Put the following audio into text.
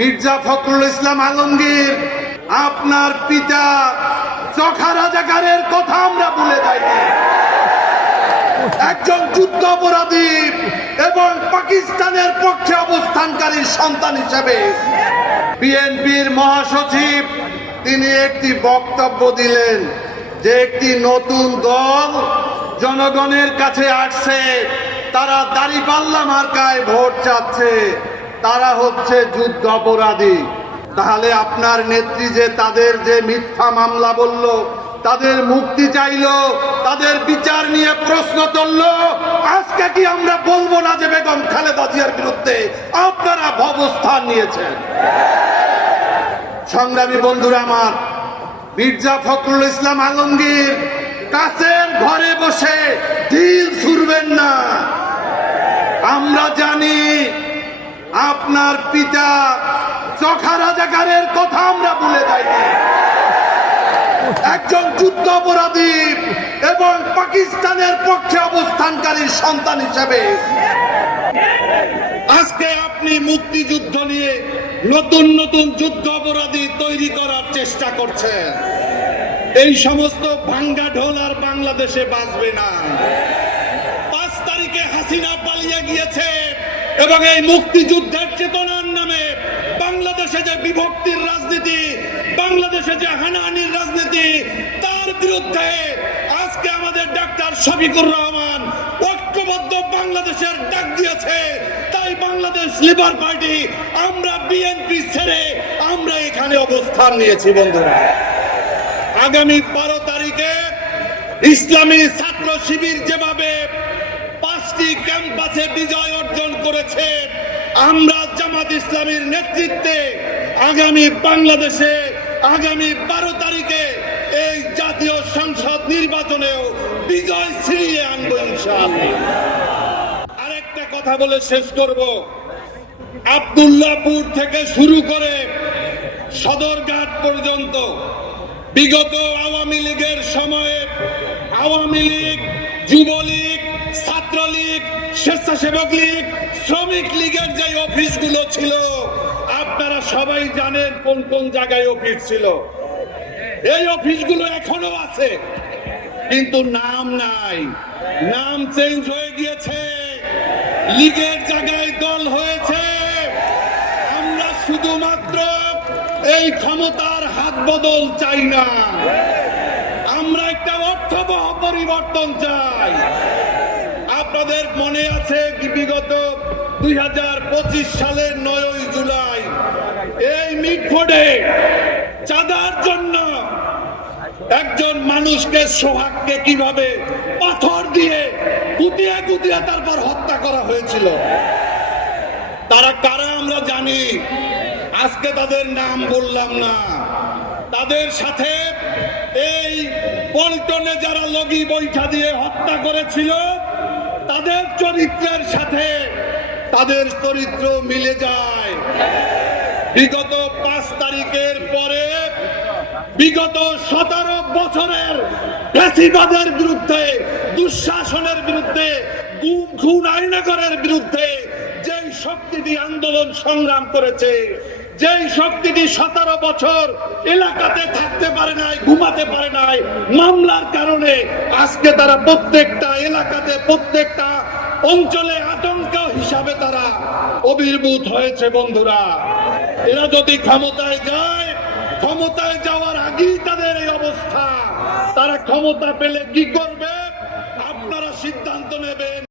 মির্জা ফখরুল ইসলাম আলমগীর, আপনার পিতা চখা রাজাকারের কথা আমরা ভুলে যাইনি। একজন যুদ্ধ অপরাধী এবং পাকিস্তানের পক্ষে অবস্থানকারী সন্তান হিসেবে বিএনপির মহাসচিব, তিনি একটি বক্তব্য দিলেন যে একটি নতুন দল জনগণের কাছে আসছে, তারা দাড়িপাল্লা মার্কায় ভোট চাচ্ছে। তারা হচ্ছে যুদ্ধ অপরাধী। তাহলে আপনার নেত্রী যে তাদের যে মিথ্যা মামলা বলল, তাদের মুক্তি চাইলো, তাদের বিচার নিয়ে প্রশ্ন তুলল, আজকে কি আমরা বলব না যে বেগম খালেদা জিয়ার বিরুদ্ধে আপনারা অবস্থান নিয়েছেন? সংগ্রামী বন্ধুরা আমার, মির্জা ফখরুল ইসলাম আলমগীর কাছের ঘরে বসে ঢিল ছুড়বেন না। আমরা জানি আপনার পিতা চখা রাজাকারের কথা আমরা ভুলে যাইনি। একজন যুদ্ধ অপরাধী এবং পাকিস্তানের পক্ষে অবস্থানকারী সন্তান হিসেবে আজকে আপনি মুক্তিযুদ্ধ নিয়ে নতুন নতুন যুদ্ধ অপরাধী তৈরি করার চেষ্টা করছেন। এই সমস্ত ভাঙ্গা ঢোল আর বাংলাদেশে বাঁচবে না। পাঁচ তারিখে হাসিনা পালিয়ে গিয়েছে। এবং এই মুক্তিযুদ্ধের চেতনার নামে বাংলাদেশে যে বিভক্তির রাজনীতি, বাংলাদেশে যে হানাহানির রাজনীতি, তার বিরুদ্ধে আজকে আমাদের ডাক্তার শফিকুর রহমান ঐক্যবদ্ধ বাংলাদেশের ডাক দিয়েছে। তাই বাংলাদেশ লিবার পার্টি, আমরা বিএনপি ছেড়ে আমরা এখানে অবস্থান নিয়েছি, বন্ধুরা। আগামী বারো তারিখে ইসলামী ছাত্র শিবির যেভাবে পাঁচটি ক্যাম্পাসে বিজয় অর্জন করেছে। আমরা জামাত ইসলামীর নেতৃত্বে আগামী বাংলাদেশে আগামী বারো তারিখে এই জাতীয় সংসদ নির্বাচনেও বিজয় ছিনিয়ে আনব আরেকটা কথা বলে শেষ করব। আব্দুল্লাহপুর থেকে শুরু করে সদরঘাট পর্যন্ত বিগত আওয়ামী লীগের সময়ে আওয়ামী লীগ, যুবলীগ ছাত্রলীগ, স্বেচ্ছাসেবক লীগ, শ্রমিক লীগের যে অফিসগুলো ছিল, আপনারা সবাই জানেন কোন কোন জায়গায় অফিস ছিল। এই অফিসগুলো এখনও আছে, কিন্তু নাম নাই। নাম চেঞ্জ হয়ে গিয়েছে। লীগের জায়গায় দল হয়েছে। আমরা শুধুমাত্র এই ক্ষমতার হাত বদল চাই না। আমরা একটা অর্থবহ পরিবর্তন চাই। আপনাদের মনে আছে বিগত দুই পঁচিশ সালের নয়ই জুলাই? এই মিটফোর্ডে চাঁদার জন্য একজন মানুষকে সোহাগকে কীভাবে পাথর দিয়ে কুটিয়ে কুটিয়ে তারপর হত্যা করা হয়েছিল? তারা কারা আমরা জানি। আজকে তাদের নাম বললাম না। তাদের সাথে এই পল্টনে যারা লগি বৈঠা দিয়ে হত্যা করেছিল তাদের চরিত্রের সাথে তাদের চরিত্র মিলে যায়। বিগত পাঁচ তারিখের পরে বিগত সতেরো বছরের ফ্যাসিবাদের বিরুদ্ধে, দুঃশাসনের বিরুদ্ধে, গুম, খুন আইনাগরের বিরুদ্ধে যেই শক্তিটি আন্দোলন সংগ্রাম করেছে যেই শক্তিটি সতেরো বছর এলাকাতে থাকতে পারে নাই, ঘুমাতে পারে নাই, মামলার কারণে আজকে তারা প্রত্যেকটা এলাকাতে, প্রত্যেকটা অঞ্চলে আতঙ্ক হিসাবে তারা অভিভূত হয়েছে, বন্ধুরা। এরা যদি ক্ষমতায় যায়, ক্ষমতায় যাওয়ার আগেই তাদের এই অবস্থা। তারা ক্ষমতা পেলে কি করবে? আপনারা সিদ্ধান্ত নেবেন।